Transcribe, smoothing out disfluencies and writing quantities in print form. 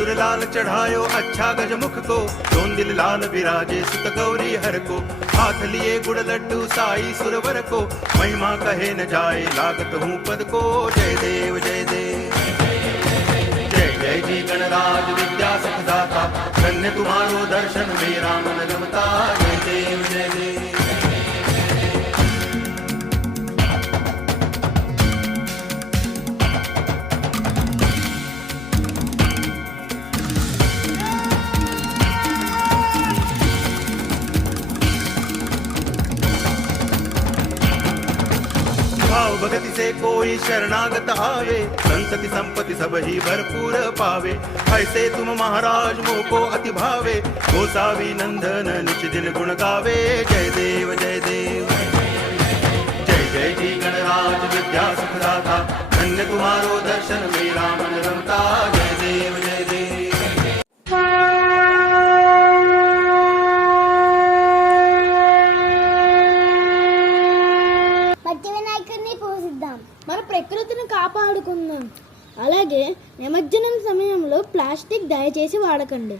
सिंदूर लाल चढ़ायो अच्छा गजमुख को, दोन दिल लाल विराजे सुत गौरी हर को, हाथ लिए गुड़ लड्डू साई सुरवर को, महिमा कहे न जाए लागत हूँ पद को। जय देव जय देव जय जय जी गणराज विद्या सुखदाता, धन्य तुम्हारो दर्शन मेरा मन रमता। जय देव जय देव भाव भगति से कोई शरणागत आवे, संतति संपत्ति सब ही भरपूर पावे। ऐसे तुम महाराज मोको अति भावे, गोसावी नंदन निच दिन गुण गावे। जय देव जय देव जय जय जी गणराज विद्या सुखदाता, धन्य तुम्हारो दर्शन मेरा मन रमता। जय देव जय देव మన ప్రకృతిని కాపాడుకుందాం. అలాగే నిమజ్జనం సమయంలో ప్లాస్టిక్ దయచేసి వాడకండి.